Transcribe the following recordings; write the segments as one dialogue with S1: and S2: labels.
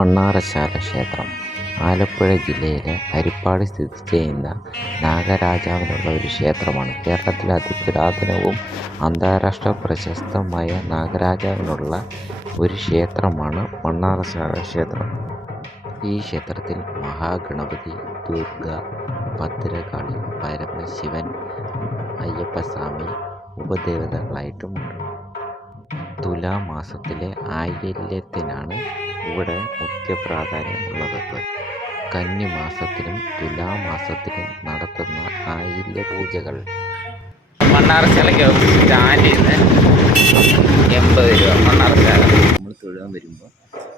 S1: മണ്ണാറശാല ക്ഷേത്രം. ആലപ്പുഴ ജില്ലയിലെ ഹരിപ്പാട് സ്ഥിതി ചെയ്യുന്ന നാഗരാജാവിനുള്ള ഒരു ക്ഷേത്രമാണ്. കേരളത്തിലെ അതിപുരാതനവും അന്താരാഷ്ട്ര പ്രശസ്തമായ നാഗരാജാവിനുള്ള ഒരു ക്ഷേത്രമാണ് മണ്ണാറശാല ക്ഷേത്രം. ഈ ക്ഷേത്രത്തിൽ മഹാഗണപതി ദുർഗ ഭദ്രകാളി പരമശിവൻ അയ്യപ്പസ്വാമി ഉപദേവതകളായിട്ടുമുണ്ട്. തുലാമാസത്തിലെ ആയില്യത്തിനാണ് ഇവിടെ മുഖ്യ പ്രാധാന്യമുള്ളത്. കന്നിമാസത്തിലും തുലാമാസത്തിലും നടത്തുന്ന ആയില്യ പൂജകൾ
S2: മണ്ണാർശാലയ്ക്ക് സ്റ്റാൻഡിൽ നിന്ന് എൺപത് രൂപ മണ്ണാർശാല
S1: നമ്മൾ തൊഴുകാൻ വരുമ്പോൾ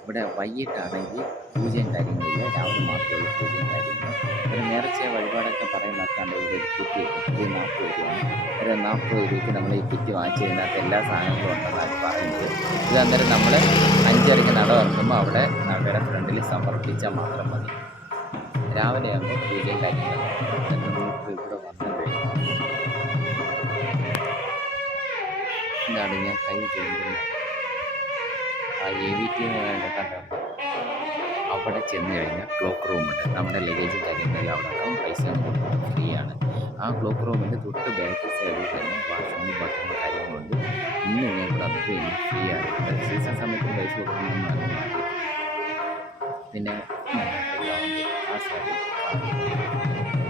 S1: ഇവിടെ വൈകിട്ടാണെങ്കിൽ പൂജയും കാര്യങ്ങളില്ല രാവിലെ മാത്രമേ പൂജയും വഴിപാടൊക്കെ പറയുന്നൊക്കെയാണ് ഇവിടെ ഒരു കിറ്റ് ഒരു നാൽപ്പത് രൂപയാണ് ഒരു നാൽപ്പത് രൂപയ്ക്ക് നമ്മൾ ഈ കിറ്റ് വാങ്ങിച്ച് ഇതിനകത്ത് എല്ലാ സാധനങ്ങളും ഉണ്ടെന്നാണ് പറയുന്നത്. ഇത് അന്നേരം നമ്മൾ അഞ്ചരയ്ക്ക് നട ഇറങ്ങുമ്പോൾ അവിടെ നടയുടെ ഫ്രണ്ടിൽ സമർപ്പിച്ചാൽ മാത്രം മതി. രാവിലെ ആകുമ്പോൾ പൂജയും കാര്യങ്ങളും ഇവിടെ വന്നു കഴിഞ്ഞാൽ ഞാൻ കൈ ചെയ്യുന്നത് ആ എ വി ടി കണ്ടോ? അവിടെ ചെന്ന് കഴിഞ്ഞാൽ ക്ലോക്ക് റൂമുണ്ട് നമ്മുടെ ലഗേജ് കാര്യങ്ങളെല്ലാം അവിടെ ഉണ്ടാവും പൈസ കൊടുക്കുന്നത് ഫ്രീ ആണ് ആ ക്ലോക്ക് റൂമിന്റെ തൊട്ട് ബാക്ക് സൈഡിൽ തന്നെ വാഷ്റൂമും ബാത്റൂമും കാര്യങ്ങളുണ്ട് ഇന്ന് ഇവിടെ അത് ഫ്രീ ആണ് സീസൺ സമയത്ത് പൈസ കൊടുക്കണമെന്നാണ് പിന്നെ ആ സൈഡിൽ